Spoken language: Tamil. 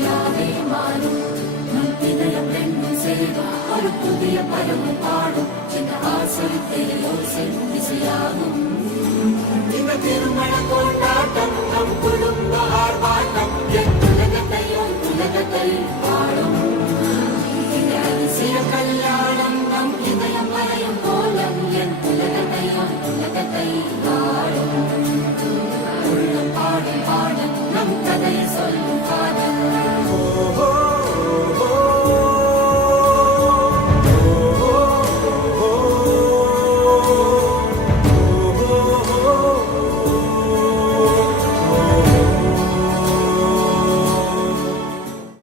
இசையாவே மாறும். நம் இதயம் என்னும் சேரும் ஒரு புதிய பருவம் பாடும். இந்த ஆசை தேரோசை இசையாகும். இந்த திருமண கொண்டாட்டம் நம் குடும்ப ஆர்ப்பாட்டம்.